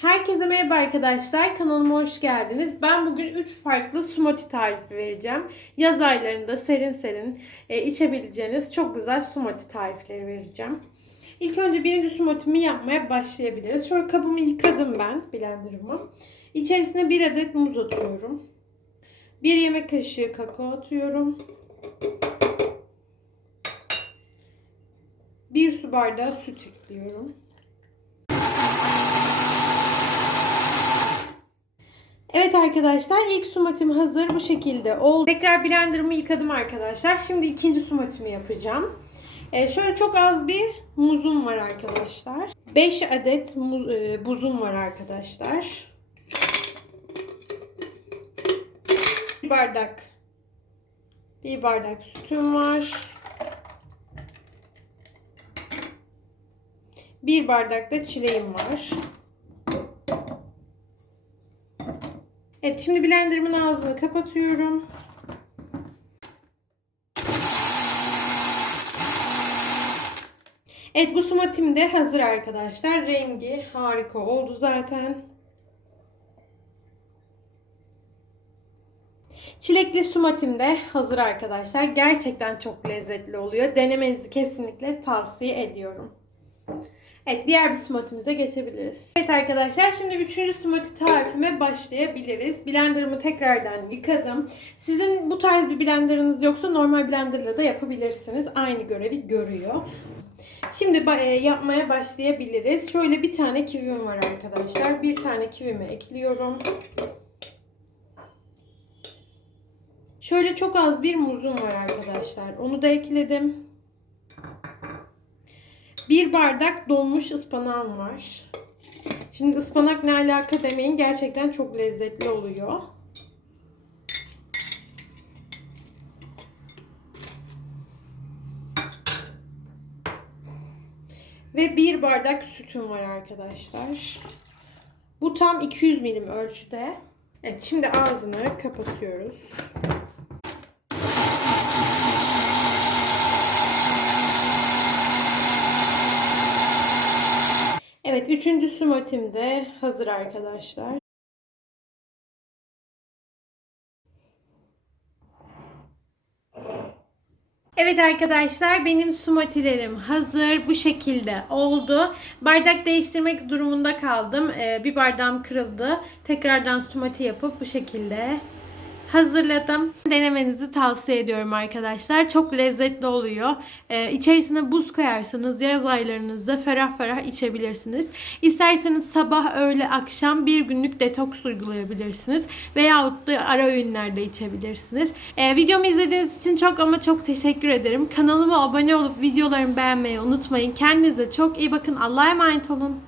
Herkese merhaba arkadaşlar. Kanalıma hoş geldiniz. Ben bugün 3 farklı smoothie tarifi vereceğim. Yaz aylarında serin serin e, içebileceğiniz çok güzel smoothie tarifleri vereceğim. İlk önce birinci smoothie'mi yapmaya başlayabiliriz. Şöyle kabımı yıkadım ben blenderımı. İçerisine bir adet muz atıyorum. Bir yemek kaşığı kakao atıyorum. Bir su bardağı süt ekliyorum. Evet arkadaşlar ilk sumatim hazır bu şekilde oldu. Tekrar blenderımı yıkadım arkadaşlar. Şimdi ikinci sumatimi yapacağım. Ee, şöyle çok az bir muzum var arkadaşlar. 5 adet muz, e, buzum var arkadaşlar. Bir bardak bir bardak sütüm var. Bir bardak da çileğim var. Evet şimdi blenderımın ağzını kapatıyorum. Evet bu sumatim de hazır arkadaşlar. Rengi harika oldu zaten. Çilekli sumatim de hazır arkadaşlar. Gerçekten çok lezzetli oluyor. Denemenizi kesinlikle tavsiye ediyorum. Evet diğer bir smoothie'mize geçebiliriz. Evet arkadaşlar şimdi üçüncü smoothie tarifime başlayabiliriz. Blenderımı tekrardan yıkadım. Sizin bu tarz bir blenderınız yoksa normal blenderla da yapabilirsiniz. Aynı görevi görüyor. Şimdi e, yapmaya başlayabiliriz. Şöyle bir tane kivim var arkadaşlar. Bir tane kivimi ekliyorum. Şöyle çok az bir muzum var arkadaşlar. Onu da ekledim. Bir bardak donmuş ıspanağım var. Şimdi ıspanak ne alaka demeyin. Gerçekten çok lezzetli oluyor. Ve bir bardak sütüm var arkadaşlar. Bu tam 200 milim ölçüde. Evet şimdi ağzını kapatıyoruz. Evet, üçüncü smoothie'm de hazır arkadaşlar. Evet arkadaşlar benim smoothie'lerim hazır. Bu şekilde oldu. Bardak değiştirmek durumunda kaldım. Ee, bir bardağım kırıldı. Tekrardan smoothie yapıp bu şekilde hazırladım. Denemenizi tavsiye ediyorum arkadaşlar. Çok lezzetli oluyor. Ee, içerisine buz koyarsanız yaz aylarınızda ferah ferah içebilirsiniz. İsterseniz sabah, öğle, akşam bir günlük detoks uygulayabilirsiniz. Veyahut da ara öğünlerde içebilirsiniz. Ee, videomu izlediğiniz için çok ama çok teşekkür ederim. Kanalıma abone olup videolarımı beğenmeyi unutmayın. Kendinize çok iyi bakın. Allah'a emanet olun.